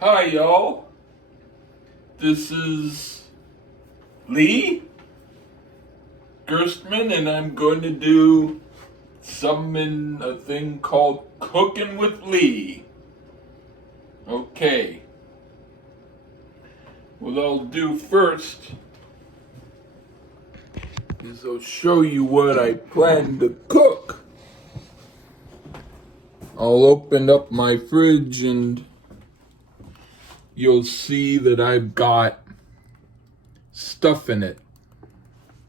Hi, y'all. This is Lee Gerstmann, and I'm going to do a thing called Cooking with Lee. Okay. What I'll do first is I'll show you what I plan to cook. I'll open up my fridge and you'll see that I've got stuff in it.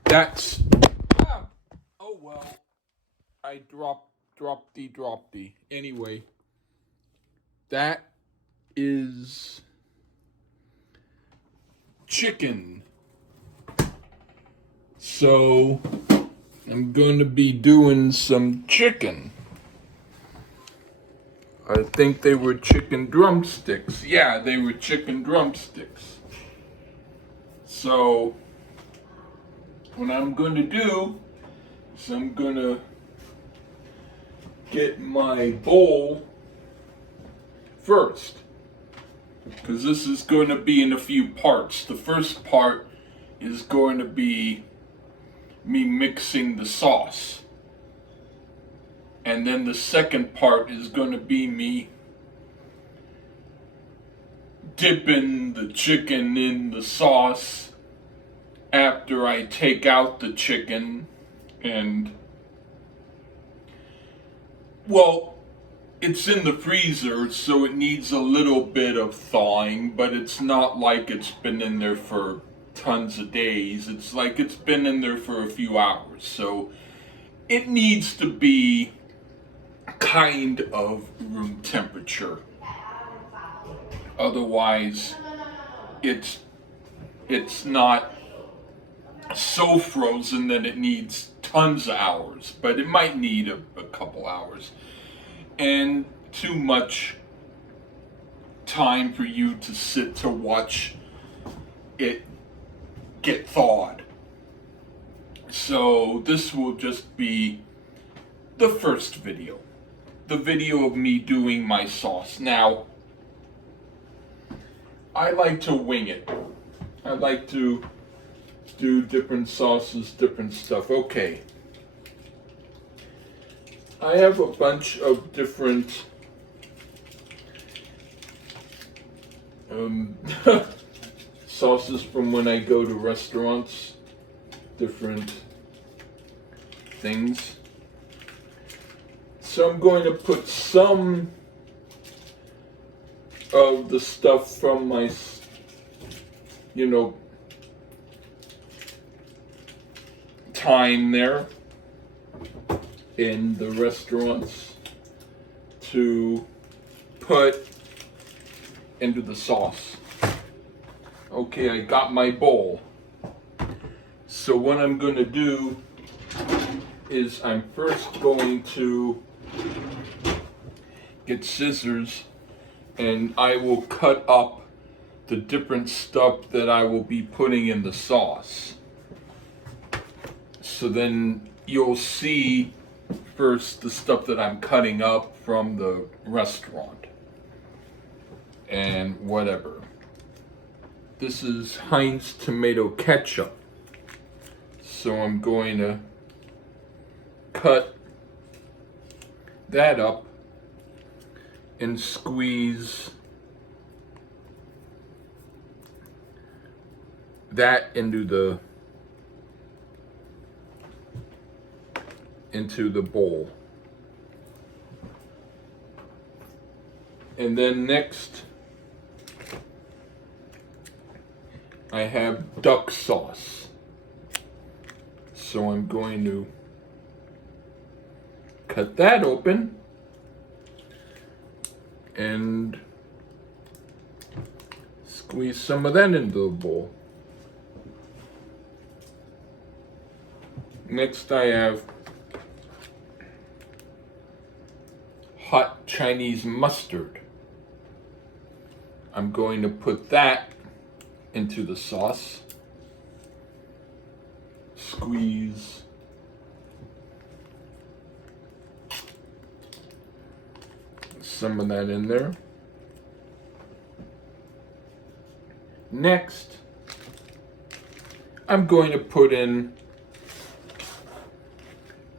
That's oh well. I dropped. Anyway, that is chicken. So I'm going to be doing some chicken. I think they were chicken drumsticks. Yeah, they were chicken drumsticks. So what I'm going to do is I'm going to get my bowl first, because this is going to be in a few parts. The first part is going to be me mixing the sauce. And then the second part is going to be me dipping the chicken in the sauce after I take out the chicken. And, well, it's in the freezer, so it needs a little bit of thawing, but it's not like it's been in there for tons of days. It's like it's been in there for a few hours. So it needs to be kind of room temperature. Otherwise, it's not so frozen that it needs tons of hours, but it might need a couple hours. And too much time for you to sit to watch it get thawed. So this will just be the first video. The video of me doing my sauce. Now, I like to wing it. I like to do different sauces, different stuff. Okay. I have a bunch of different sauces from when I go to restaurants, different things. So I'm going to put some of the stuff from my, time there in the restaurants to put into the sauce. Okay, I got my bowl. So what I'm going to do is I'm first going to get scissors and I will cut up the different stuff that I will be putting in the sauce. So then you'll see first the stuff that I'm cutting up from the restaurant and whatever. This is Heinz tomato ketchup. So I'm going to cut that up and squeeze that into the bowl. And then next I have duck sauce. So I'm going to cut that open and squeeze some of that into the bowl. Next I have hot Chinese mustard. I'm going to put that into the sauce. Squeeze some of that in there. Next, I'm going to put in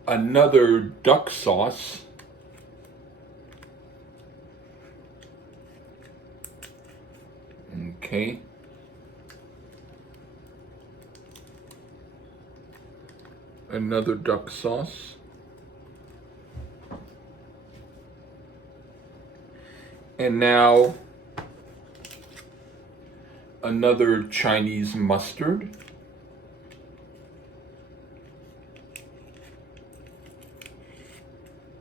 another duck sauce. Okay. Another duck sauce. And now another Chinese mustard.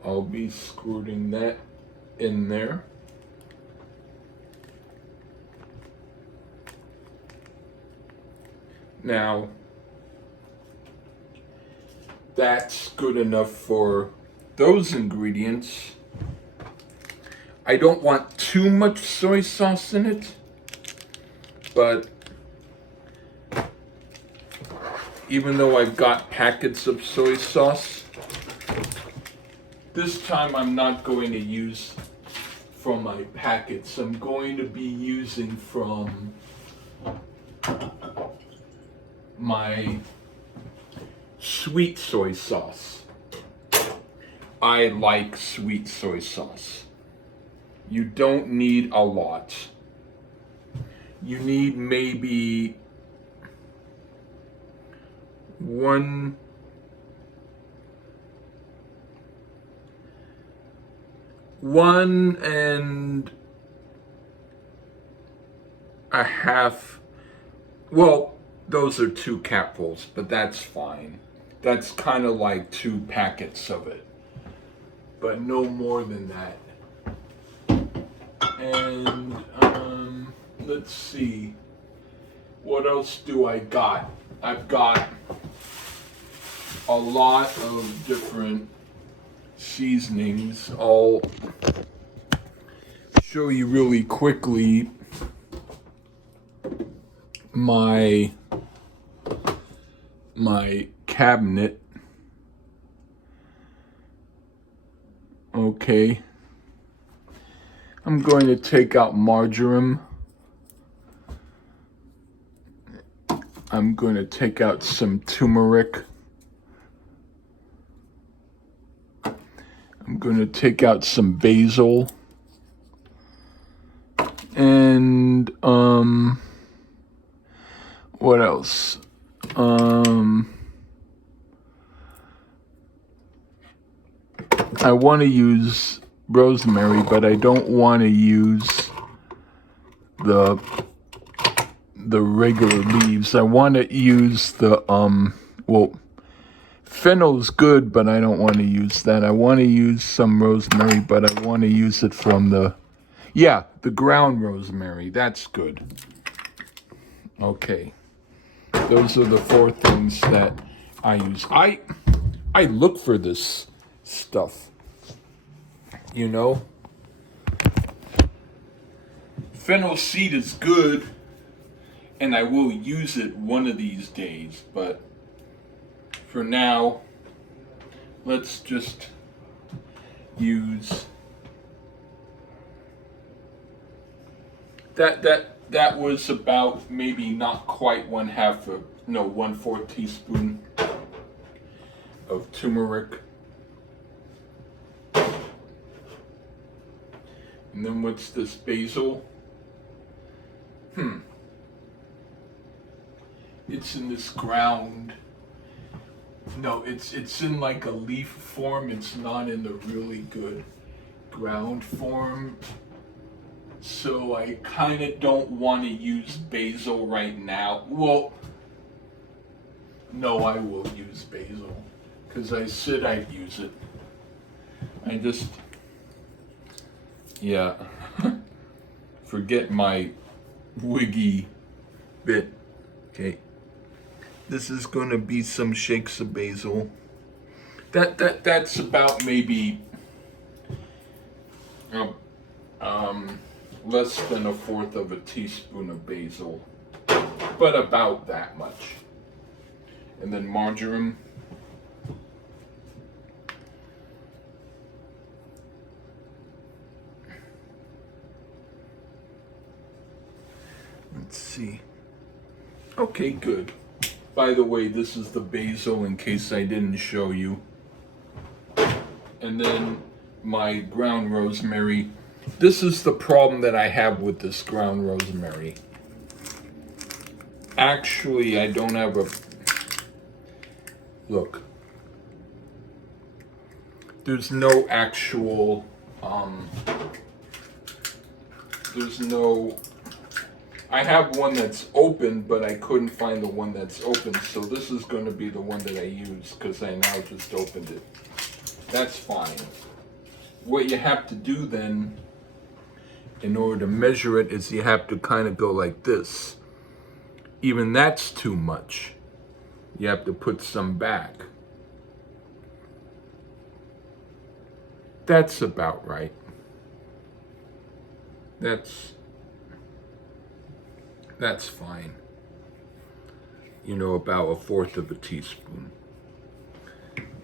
I'll be squirting that in there. Now, that's good enough for those ingredients. I don't want too much soy sauce in it, but even though I've got packets of soy sauce, this time I'm not going to use from my packets. I'm going to be using from my sweet soy sauce. I like sweet soy sauce. You don't need a lot. You need maybe one and a half. Well, those are 2 capfuls, but that's fine. That's kind of like 2 packets of it, but no more than that. And let's see, what else do I got? I've got a lot of different seasonings. I'll show you really quickly my cabinet. Okay. I'm going to take out marjoram. I'm going to take out some turmeric. I'm going to take out some basil. And what else? I want to use rosemary, but I don't want to use the regular leaves. I want to use the well, fennel's good, but I don't want to use that. I want to use some rosemary, but I want to use it from the ground rosemary. That's good. Okay. Those are the 4 things that I use. I look for this stuff. You know? Fennel seed is good, and I will use it one of these days, but for now, let's just use that was about maybe not quite 1/4 teaspoon of turmeric. And then what's this, basil? It's in this ground. No, it's in like a leaf form. It's not in the really good ground form. So I kind of don't want to use basil right now. Well, no, I will use basil because I said I'd use it. I just, forget my wiggy bit. Okay, this is gonna be some shakes of basil. That's about maybe less than 1/4 of a teaspoon of basil, but about that much. And then marjoram. Let's see. Okay, good. By the way, this is the basil in case I didn't show you. And then my ground rosemary. This is the problem that I have with this ground rosemary. Actually, I don't have a... Look. There's no actual... there's no... I have one that's open, but I couldn't find the one that's open, so this is going to be the one that I use because I now just opened it. That's fine. What you have to do then, in order to measure it, is you have to kind of go like this. Even that's too much. You have to put some back. That's about right. That's fine. You know, about 1/4 of a teaspoon.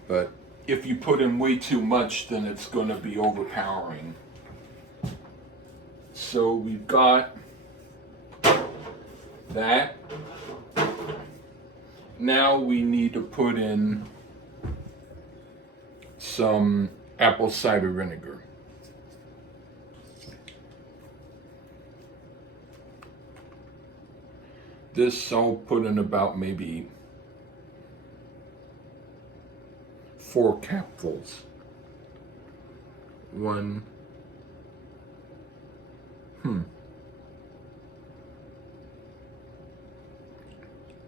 But if you put in way too much, then it's going to be overpowering. So we've got that. Now we need to put in some apple cider vinegar. This I'll put in about maybe 4 capfuls. 1.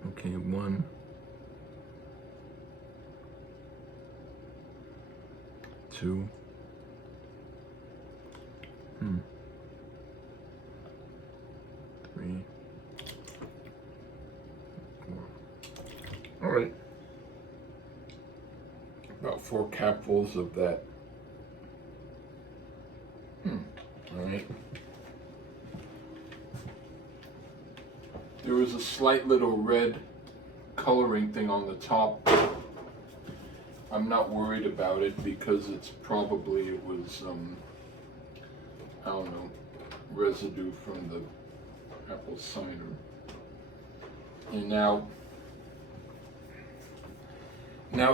Okay, 1. 2. 3. 4. All right. About 4 capfuls of that. All right. There was a slight little red coloring thing on the top. I'm not worried about it because it's probably, it was, I don't know, residue from the apple cider. And now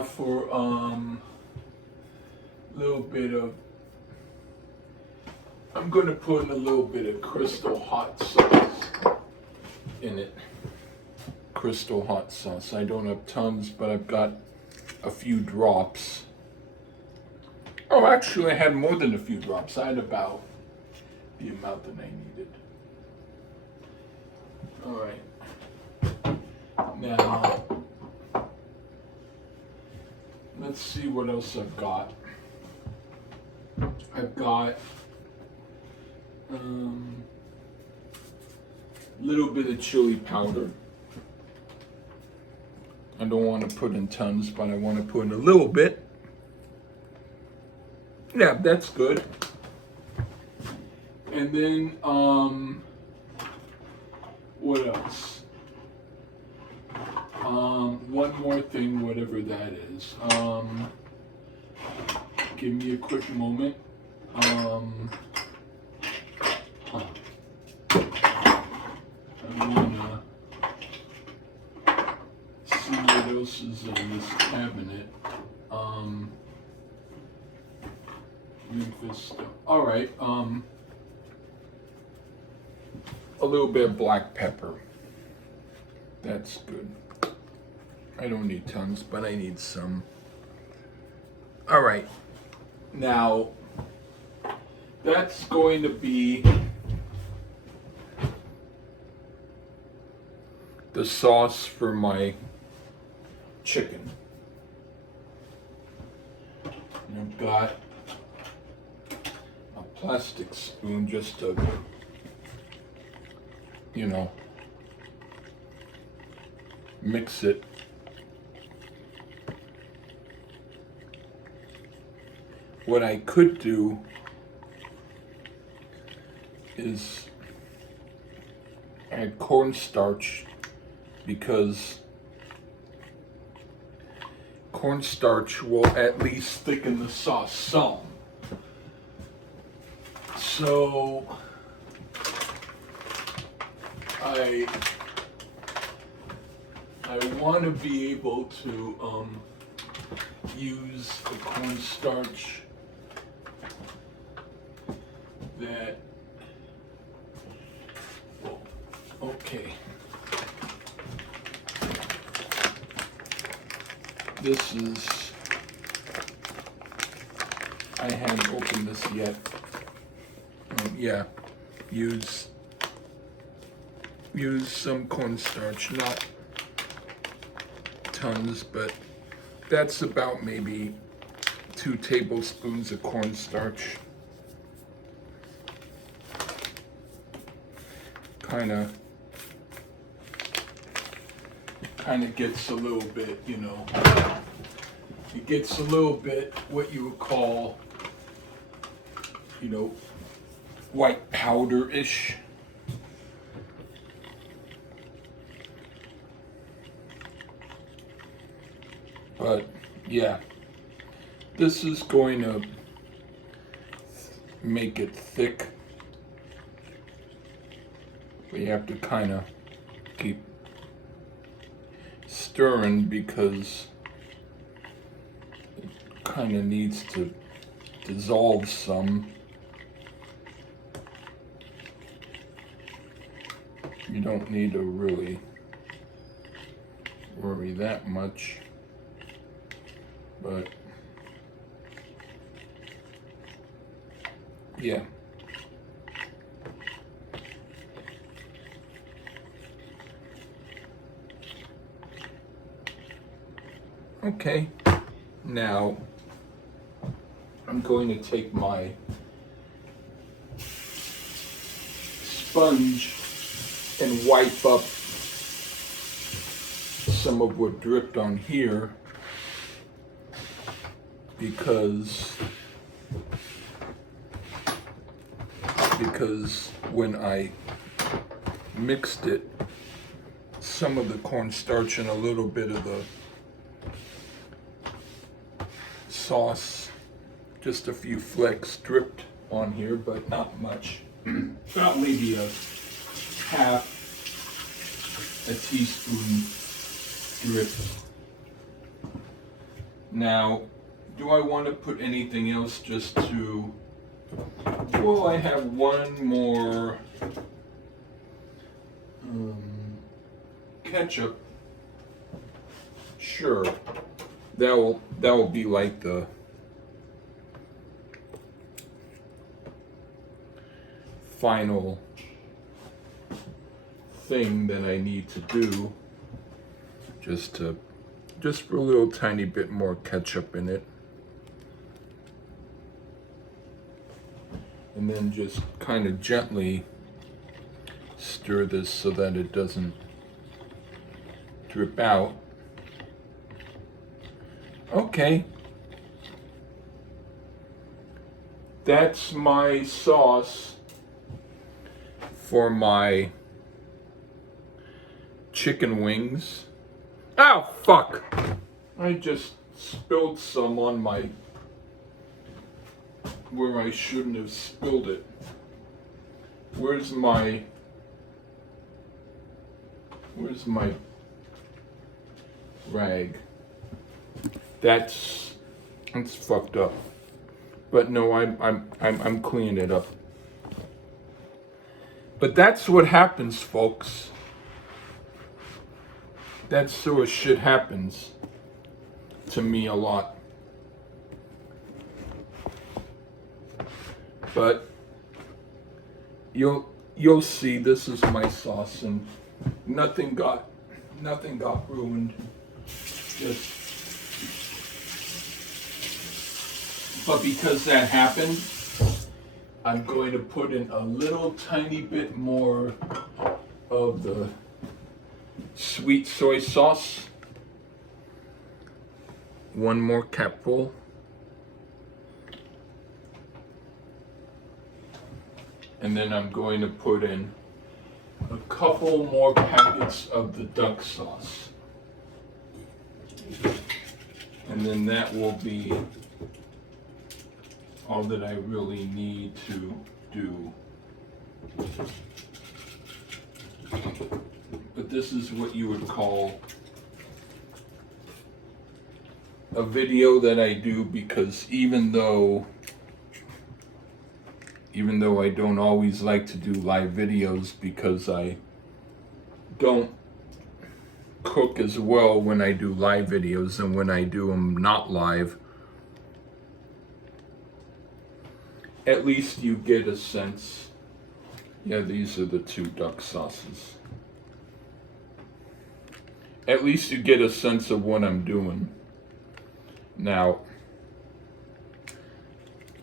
for a little bit of, I'm going to put in a little bit of Crystal hot sauce in it. Crystal hot sauce. I don't have tons, but I've got a few drops. Oh, actually, I had more than a few drops. I had about the amount that I needed. All right. Now, let's see what else I've got. I've got a little bit of chili powder. I don't want to put in tons, but I want to put in a little bit. Yeah, that's good. And then, what else? One more thing, whatever that is. Give me a quick moment. I'm gonna see what else is in this cabinet. Memphis stuff. All right. A little bit of black pepper. That's good. I don't need tons, but I need some. All right. Now, that's going to be the sauce for my chicken. And I've got a plastic spoon just to, you know, mix it. What I could do is add cornstarch, because cornstarch will at least thicken the sauce some. So I I want to be able to use the cornstarch that. Okay. This is. I haven't opened this yet. Yeah, use some cornstarch, not tons, but that's about maybe 2 tablespoons of cornstarch. Kind of gets a little bit, you know, it gets a little bit what you would call, you know, white powder-ish. But yeah, this is going to make it thick. We have to kind of keep stirring because it kind of needs to dissolve some. You don't need to really worry that much, but yeah. Okay, now I'm going to take my sponge and wipe up some of what dripped on here because when I mixed it, some of the cornstarch and a little bit of the sauce, just a few flecks dripped on here, but not much. About maybe a half a teaspoon drip. Now, do I want to put anything else just to, well, I have one more ketchup. Sure, that will be like the final thing that I need to do, just for a little tiny bit more ketchup in it, and then just kind of gently stir this so that it doesn't drip out. Okay, that's my sauce for my chicken wings. Oh, fuck! I just spilled some on my, where I shouldn't have spilled it. Where's my rag? That's fucked up. But no, I'm cleaning it up. But that's what happens, folks. That sort of shit happens to me a lot. But you'll see, this is my sauce, and nothing got ruined. But because that happened, I'm going to put in a little tiny bit more of the sweet soy sauce. One more capful. And then I'm going to put in a couple more packets of the duck sauce. And then that will be all that I really need to do. But this is what you would call a video that I do, because even though I don't always like to do live videos, because I don't cook as well when I do live videos and when I do them not live, at least you get a sense. Yeah, these are the 2 duck sauces. At least you get a sense of what I'm doing. Now,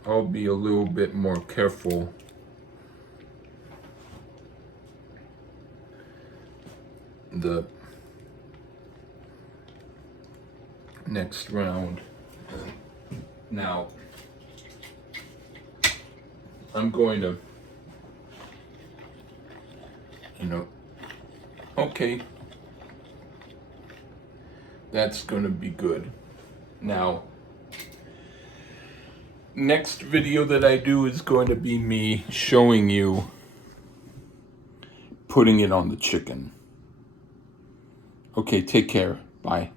I'll be a little bit more careful the next round. Now, I'm going to, okay, that's going to be good. Now, next video that I do is going to be me showing you putting it on the chicken. Okay, take care. Bye.